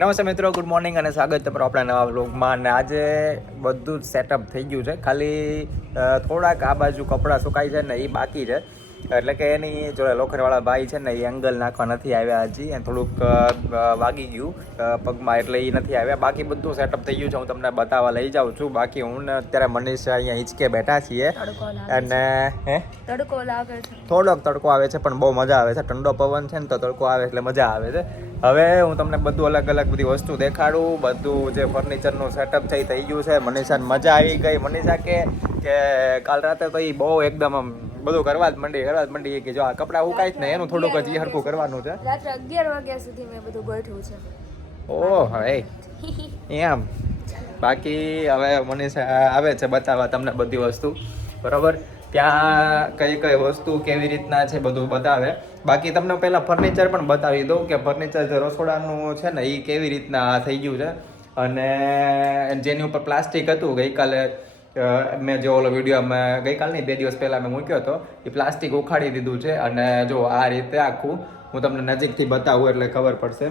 નમસ્તે મિત્રો, good morning અને સ્વાગત છે આપણા નવા વ્લોગમાં. અને આજે બધું જ સેટઅપ થઈ ગયું છે, ખાલી થોડાક આ બાજુ કપડાં સુકાય છે ને એ બાકી છે. એટલે કે એની જો લોખંડવાળા ભાઈ છે ને એ એંગલ નાખવા નથી આવ્યા હજી, અને થોડુંક વાગી ગયું પગમાં એટલે એ નથી આવ્યા. બાકી બધું સેટઅપ થઈ ગયું છે, હું તમને બતાવવા લઈ જાઉં છું. બાકી હું ને અત્યારે મનીષ અહીંયા હિંચકે બેઠા છીએ અને તડકો લાગે છે, થોડોક તડકો આવે છે પણ બહુ મજા આવે છે. ઠંડો પવન છે ને તો તડકો આવે એટલે મજા આવે છે. હવે હું તમને બધું અલગ અલગ બધી વસ્તુ દેખાડું. બધું જે ફર્નિચરનું સેટઅપ છે થઈ ગયું છે. મનીષાને મજા આવી ગઈ. મનીષા કે કાલ રાતે તો એ બહુ એકદમ આમ બધું કરવા જ મંડી કે જો આ કપડાં ઉકાય જ ને એનું થોડુંક જ હરખું કરવાનું છે. રાત્રે 11 વાગ્યા સુધી મેં બધું ગોઠવ્યું છે. ઓહ હે એમ. બાકી હવે મનીષા આવે છે બતાવવા તમને બધી વસ્તુ, બરાબર. ત્યાં કઈ કઈ વસ્તુ કેવી રીતના છે બધું બતાવે. બાકી તમને પહેલાં ફર્નિચર પણ બતાવી દઉં કે ફર્નિચર જે રસોડાનું છે ને એ કેવી રીતના થઈ ગયું છે. અને જેની ઉપર પ્લાસ્ટિક હતું ગઈકાલે મેં જે ઓલો વિડીયો મેં ગઈકાલ નહીં 2 દિવસ પહેલાં મેં મૂક્યો હતો, એ પ્લાસ્ટિક ઉખાડી દીધું છે. અને જો આ રીતે આખું હું તમને નજીકથી બતાવું એટલે ખબર પડશે.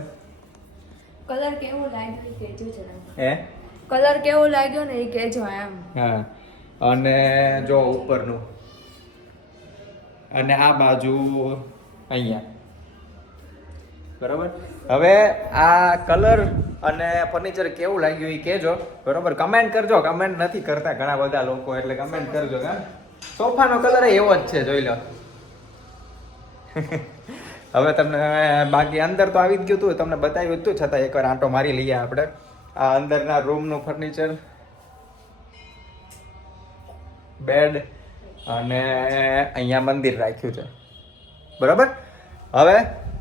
કલર કેવો લાગ્યો એ કહેજો જરા. હે કલર કેવો લાગ્યો ને એ કહેજો એમ. હા. અને જો ઉપરનું અને આ બાજુ અહીંયા, બરાબર. હવે આ કલર અને ફર્નિચર કેવું લાગ્યું એ કહેજો, બરાબર. કમેન્ટ કરજો. કમેન્ટ નથી કરતા ઘણા બધા લોકો, એટલે કમેન્ટ કરજો. હા, સોફાનો કલર એવો જ છે, જોઈ લો. હવે તમને બાકી અંદર તો આવી જ ગયું હતું, તમને બતાવ્યું હતું, છતાં એકવાર આંટો મારી લઈએ આપણે. આ અંદરના રૂમનું ફર્નિચર, બેડ અને અહીંયા મંદિર રાખ્યું છે, બરાબર. હવે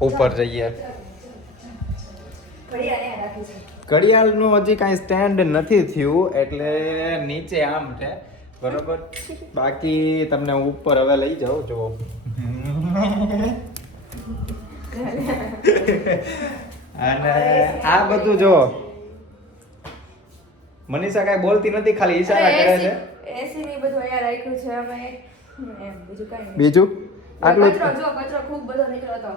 ઉપર જઈએ. ઘડિયાળનું હજી કાંઈ સ્ટેન્ડ નથી થયું એટલે નીચે આમ છે, બરાબર. બાકી તમને ઉપર હવે લઈ જાઉં. જો અને આ બધું જો મનીષા કાંઈ બોલતી નથી, ખાલી ઈશારા કરે છે. એસી ની બધું અહીંયા રાખ્યું છે અમે. બીજું કાંઈ નહીં. બીજું આટલું કચરો ખૂબ બધો નીકળ્યો હતો.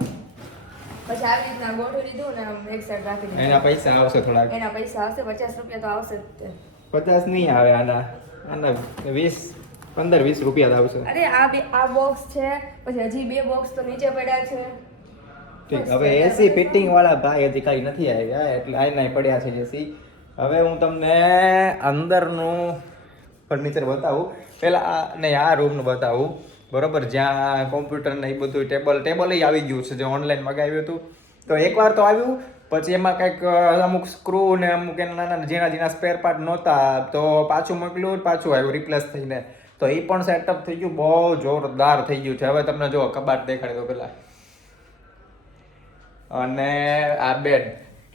પછી આવી રીતના ગોઠવી દીધું ને આમ એક સાઈડ રાખી દીધું. એના પૈસા આવશે થોડાક. એના પૈસા આવશે, 50 રૂપિયા તો આવશે જ તે. 50 નહીં આવે, આના 15-20 રૂપિયા જ આવશે. અરે આ બોક્સ છે, પછી હજી 2 બોક્સ તો નીચે પડ્યા છે. ઠીક. હવે એસી ફિટિંગ વાળા ભાઈ હજી કાંઈ નથી આવ્યા, એટલે આના પડ્યા છે એસી. હવે હું તમને અંદરનું ફર્નિચર બતાવું. પહેલાં નહીં, આ રૂમનું બતાવું, બરોબર. જ્યાં કોમ્પ્યુટર ને એ બધું ટેબલ આવી ગયું છે, જે ઓનલાઈન મગાવ્યું હતું. તો એકવાર તો આવ્યું, પછી એમાં કંઈક અમુક સ્ક્રૂ ને અમુક નાના ઝીણા સ્પેર પાર્ટ નહોતા, તો પાછું મોકલ્યું, પાછું આવ્યું રિપ્લેસ થઈને. તો એ પણ સેટઅપ થઈ ગયું, બહુ જોરદાર થઈ ગયું છે. હવે તમને જો કબાટ દેખાડી દો પહેલાં. અને આ બેડ,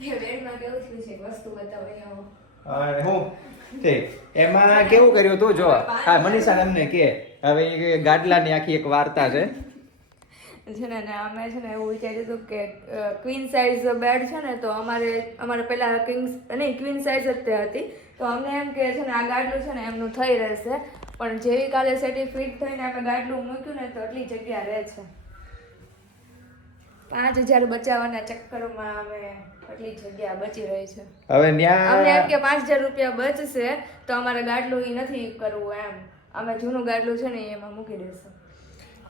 બેડમાં કેવું થયું છે વસ્તુ બતાવો. અને હું ઠીક એમાં કેવું કર્યું તું જો. હા, મનીષા એમને કે હવે એ ગાડલાની આખી એક વાર્તા છે. છે ને અમે છે ને એવું વિચાર્યું હતું કે ક્વીન સાઇઝ બેડ છે ને, તો અમારે પહેલા ક્વીન સાઇઝ જ તે હતી. તો અમને એમ કે છે ને આ ગાડલું છે ને એમનું થઈ રહેશે, પણ જેવી કાલે સેટી ફિટ થઈને અમે ગાડલું મૂક્યું ને તો એટલી જગ્યા રહે છે. 5000 બચાવવાના ચક્કરમાં અમે એટલી જગ્યા બચી રહી છે. હવે અમને એમ કે 5000 રૂપિયા બચશે તો અમારે ગાડલું ઈ નથી કરવું, એમ અમે જૂનું ગાડલું છે ને એમાં મૂકી દઈશું.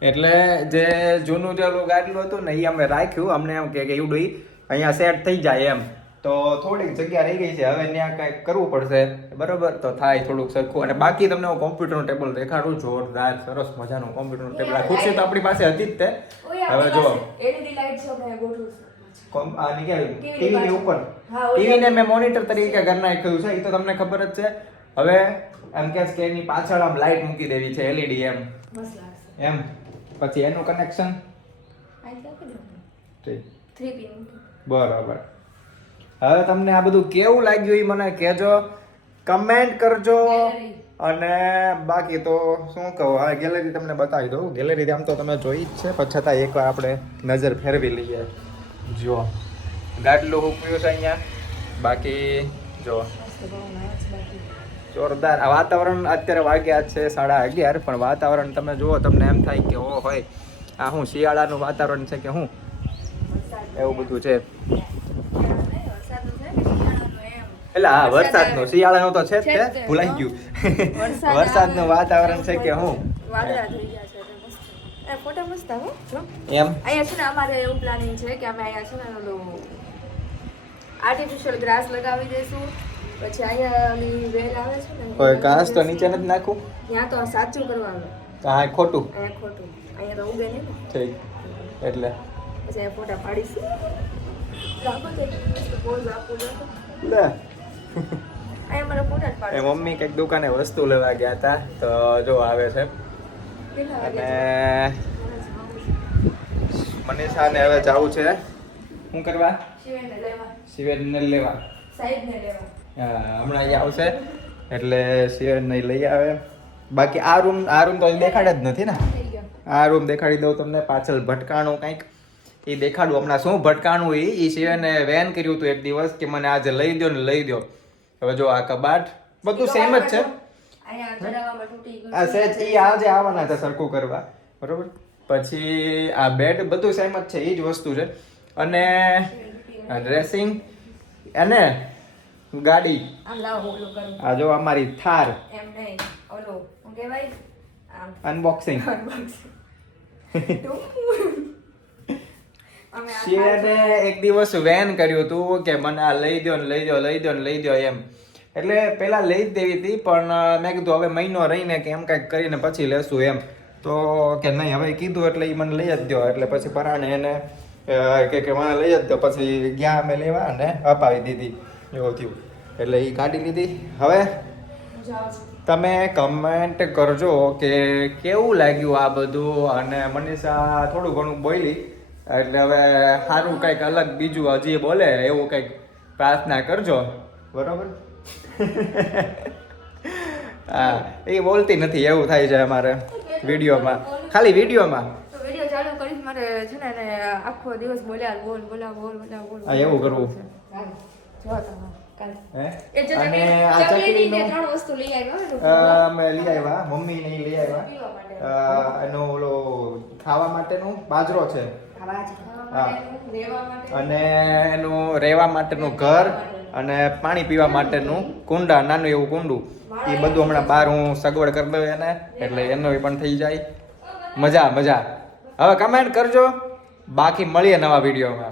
એટલે જે જૂનું જે ગાડલું હતું ને એ અમે રાખ્યું. અમને એમ કે એવડું અહીંયા સેટ થઈ જાય એમ. તો થોડીક જગ્યા રહી ગઈ છે, હવે ત્યાં કંઈક કરવું પડશે, બરોબર. તો થાય થોડુંક સરખું. અને બાકી તમને હું કોમ્પ્યુટરનું ટેબલ દેખાડું, જોરદાર સરસ મજાનું કોમ્પ્યુટરનું ટેબલ. આ ખુરશી તો આપણી પાસે હતી જ તે. હવે જો LED લાઈટ છે આપણે ગોઠવું ટીવીની ઉપર, ટીવીને મેં મોનિટર તરીકે ઘર નાખ્યું છે, એ તો તમને ખબર જ છે. હવે એમ કે સ્કેનની પાછળ આમ લાઈટ મૂકી દેવી છે, LED એમ એમ. પછી એનું કનેક્શન બરાબર. હવે તમને આ બધું કેવું લાગ્યું એ મને કહેજો, કમેન્ટ કરજો. અને બાકી તો શું કહું, હા ગેલેરી તમને બતાવી દઉં. ગેલેરી આમ તો તમે જોઈ જ છે, પણ છતાં એકવાર આપણે નજર ફેરવી લઈએ. જો ગાડલું મૂક્યું છે અહીંયા. બાકી જો જોરદાર આ વાતાવરણ. અત્યારે વાગ્યા છે 11:30, પણ વાતાવરણ તમે જુઓ, તમને એમ થાય કે ઓ હોય આ શું શિયાળાનું વાતાવરણ છે કે શું, એવું બધું છે. એટલે હા વરસાદનું શિયાળાનું તો છે જ છે જ તે તે. ભૂલાઈ ગયું વરસાદ વરસાદનું આવે. વાતાવરણ છે કે હું વાદળા થઈ ગયા છે એટલે મસ્ત. એ ફોટા મસ્ત આવે હો, જો. એમ અહીંયા છે ને અમારે એવું પ્લાનિંગ છે કે અમે અહીંયા છે ને ઓલું આર્ટિફિશિયલ ગ્રાસ લગાવી દઈશું. પછી અહીંયા ઓલી વેલ આવે છે ને કોઈ ઘાસ તો નીચે નથી નાખું ત્યાં તો સાચું કરવાનું. હા ખોટું અહીંયા ખોટું. અહીંયા તો ઉગે નહીં ને. ઠીક એટલે પછી અહીંયા ફોટા પાડીશું. રાખો તો મસ્ત pose આપું છું. લે અહીંયા મારા ફોટા જ એ પાડું. મમ્મી કંઈક દુકાને વસ્તુ લેવા ગયા હતા તો જો આવે છે કેટલા અને વાગે મનીષાને હવે જવું છે શું કરવા શિવેનને લેવા. શિવેરને લેવા સાહેબને લેવા. હા, હમણાં અહીંયા આવશે એટલે શિવેરને લઈ આવે બાકી આ રૂમ તો દેખાડે જ નથી ને થઈ ગયો. આ રૂમ દેખાડી દઉં તમને પાછળ ભટકાણું કંઈક એ દેખાડું હમણાં શું ભટકાણું એ શિવેરને વેન કર્યું હતું એક દિવસ કે મને આજે લઈ દો ને લઈ દો હવે જો આ કબાટ બધું સેમ જ છે અહીંયા ચડાવવામાં તૂટી ગયું. આ સેટ ઈ આજે આવવાના હતા સરખું કરવા બરોબર પછી આ બેડ બધું સેમ જ છે એ જ વસ્તુ છે અને ડ્રેસિંગ અને ગાડી આમ લાવો ઓલું કરું. આ જો અમારી થાર એમ નહીં ઓલું શું કહેવાય આમ અનબોક્સિંગ અમે આ શિવેને એક દિવસ વેન કર્યું હતું કે મને આ લઈ દો ને લઈ દો લઈ દો ને લઈ દો એમ એટલે પેલા લઈ જ દેવી હતી પણ મેં કીધું હવે મહિનો રહીને કે એમ કંઈક કરીને પછી લેશું એમ તો કે નહીં હવે કીધું એટલે એ મને લઈ જ દો એટલે પછી પરાણે એને કે મને લઈ જ દો પછી ગયા અમે લેવા અને અપાવી દીધી એવું થયું એટલે એ કાઢી લીધી હવે જાઓ છો. તમે કમેન્ટ કરજો કે કેવું લાગ્યું આ બધું અને મનીષા થોડું ઘણું બોલી એટલે હવે સારું કંઈક અલગ બીજું હજી બોલે એવું કંઈક પ્રાર્થના કરજો બરોબર હા એ બોલતી નથી એવું થાય છે અમારે વિડીયોમાં ખાલી વિડીયોમાં તો વિડીયો ચાલુ કરીશ મારે છે ને એને આખો દિવસ બોલ્યા બોલ બોલ. હા, એવું કરવું. ચાલો, જો તમે કાલે. હે એ જો અને ચકલી- આ ચકલીની બે ચકલીનું ત્રણ વસ્તુ લઈ આવ્યા હોય ને. અમે લઈ આવ્યા મમ્મી ને લઈ પીવા આવ્યા માટે. એનો ઓલો ખાવા માટેનું બાજરો છે ખાવા ખાવા હા. માટેનું, રહેવા માટે. અને એનું રહેવા માટેનું ઘર અને પાણી પીવા માટેનું કુંડા નાનું એવું કુંડું એ બધું હમણાં બહાર હું સગવડ કરી દઉં એને એટલે એનો પણ થઈ જાય મજા હવે કમેન્ટ કરજો બાકી મળીએ નવા વિડીયોમાં